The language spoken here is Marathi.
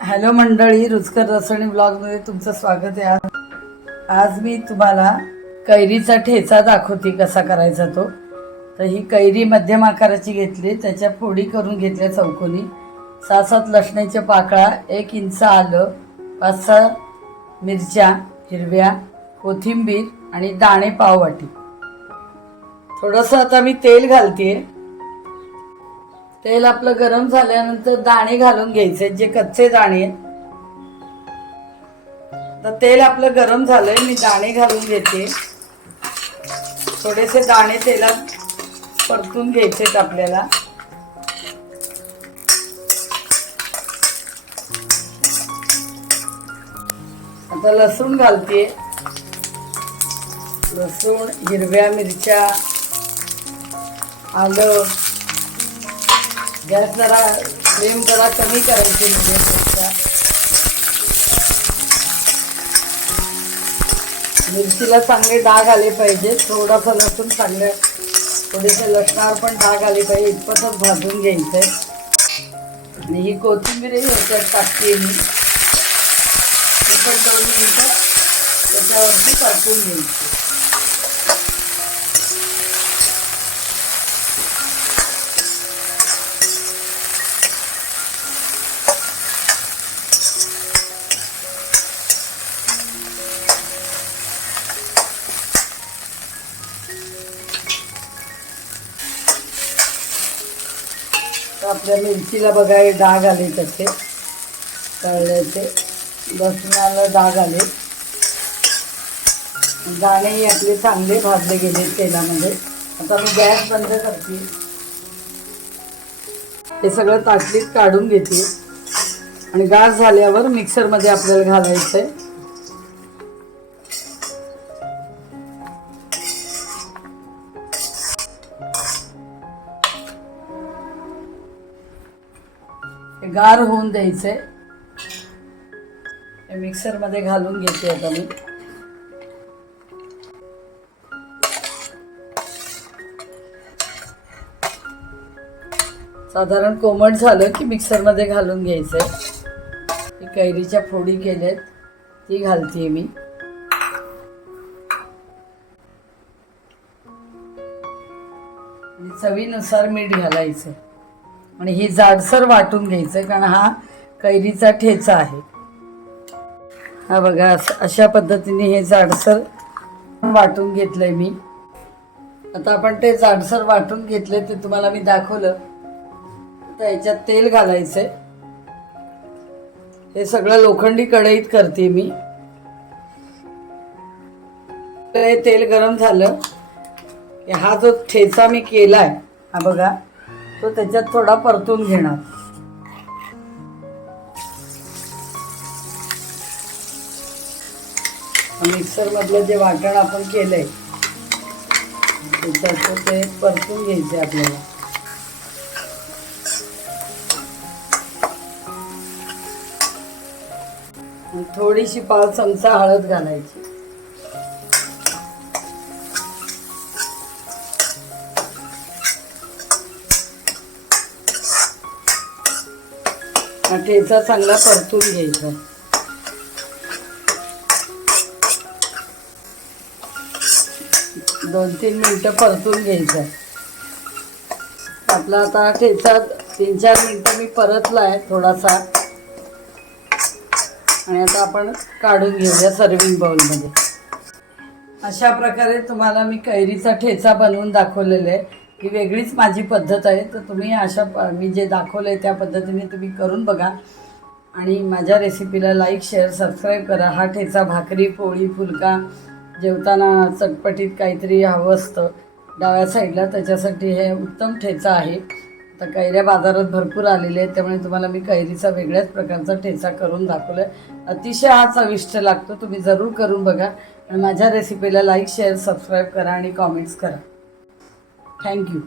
हॅलो मंडळी, रुचकर रसणी ब्लॉगमध्ये तुमचं स्वागत आहे। आज मी तुम्हाला कैरीचा ठेचा दाखवते कसा करायचा तो। तर ही कैरी मध्यम आकाराची घेतली, त्याच्या फोडी करून घेतल्या चौकोनी, 6-7 लसणाच्या पाकळ्या, 1 इंच आलं, 5-6 मिरच्या हिरव्या, कोथिंबीर आणि दाणे पाव वाटी। थोडंसं आता मी तेल घालते। तेल आपलं गरम झाल्यानंतर दाणे घालून घ्यायचे, जे कच्चे दाणे आहेत। तर तेल आपलं गरम झालंय, मी दाणे घालून घेते। थोडेसे दाणे तेलात परतून घ्यायचेत आपल्याला। आता लसूण घालते, लसूण, हिरव्या मिरच्या, आलं। गॅस जरा फ्लेम जरा कमी करायची, मिरचीला चांगले डाग आले पाहिजे। थोडासा लसूण चांगले, थोडेसे लसणावर पण डाग आले पाहिजे, इतपतच भाजून घ्यायचंय। आणि ही कोथिंबीर ह्याच्यात टाकते मी, पण 2 मिनिटं त्याच्यावरती परतून घ्यायची। आपल्या मिरचीला बघा हे डाग आले, तसे तळल्याचे, लसणाला डाग आले, दाणेही आपले चांगले भाजले गेले तेलामध्ये। आता मी गॅस बंद करते, हे सगळं ताटलीत काढून घेते आणि गार झाल्यावर मिक्सरमध्ये आपल्याला घालायचंय। गार होऊन द्यायचंय। मिक्सर मध्ये घालून घेते आता मी। साधारण कोमट झालं की मिक्सर मध्ये घालून घ्यायचंय। कैरीच्या फोडी केल्यात ती घालते मी। चवीनुसार मीठ घालायचं आणि हे जाडसर वाटून घ्यायचं, कारण हा कैरीचा ठेचा आहे। हा बघा, अशा पद्धतीने हे जाडसर वाटून घेतलंय मी। आता आपण ते जाडसर वाटून घेतले ते तुम्हाला मी दाखवलं। तर याच्यात तेल घालायचंय। हे सगळं लोखंडी कढईत करते मी। तेल गरम झालं की हा जो ठेचा मी केलाय, हा बघा, तो त्याच्यात थोडा परतून घेणार। मिक्सर मधलं जे वाटण आपण केलंय त्याच्यात ते परतून घ्यायचे आपल्याला। थोडीशी 5 चमचा हळद घालायची। हा ठेचा चांगला परतून घ्यायचा। दोन 3 मिनिटं परतून घ्यायचा। आपला आता ठेचा 3-4 मिनिटं मी परतलाय थोडासा, आणि आता आपण काढून घेऊया सर्विंग बाउल मध्ये। अशा प्रकारे तुम्हाला मी कैरीचा ठेचा बनवून दाखवलेला आहे। ही वेगळीच माझी पद्धत आहे, तर तुम्ही मी जे दाखवलंय त्या पद्धतीने तुम्ही करून बघा आणि माझ्या रेसिपीला लाईक, शेअर, सबस्क्राईब करा। हा ठेचा भाकरी, पोळी, फुलका, जेवताना चटपटीत काहीतरी हवं असतं डाव्या साईडला, त्याच्यासाठी हे उत्तम ठेचा आहे। तर कैऱ्या बाजारात भरपूर आलेले आहेत, त्यामुळे तुम्हाला मी कैरीचा वेगळ्याच प्रकारचा ठेचा करून दाखवलाय। अतिशय हा चविष्ट लागतो, तुम्ही जरूर करून बघा आणि माझ्या रेसिपीला लाईक, शेअर, सबस्क्राईब करा आणि कॉमेंट्स करा। थँक्यू।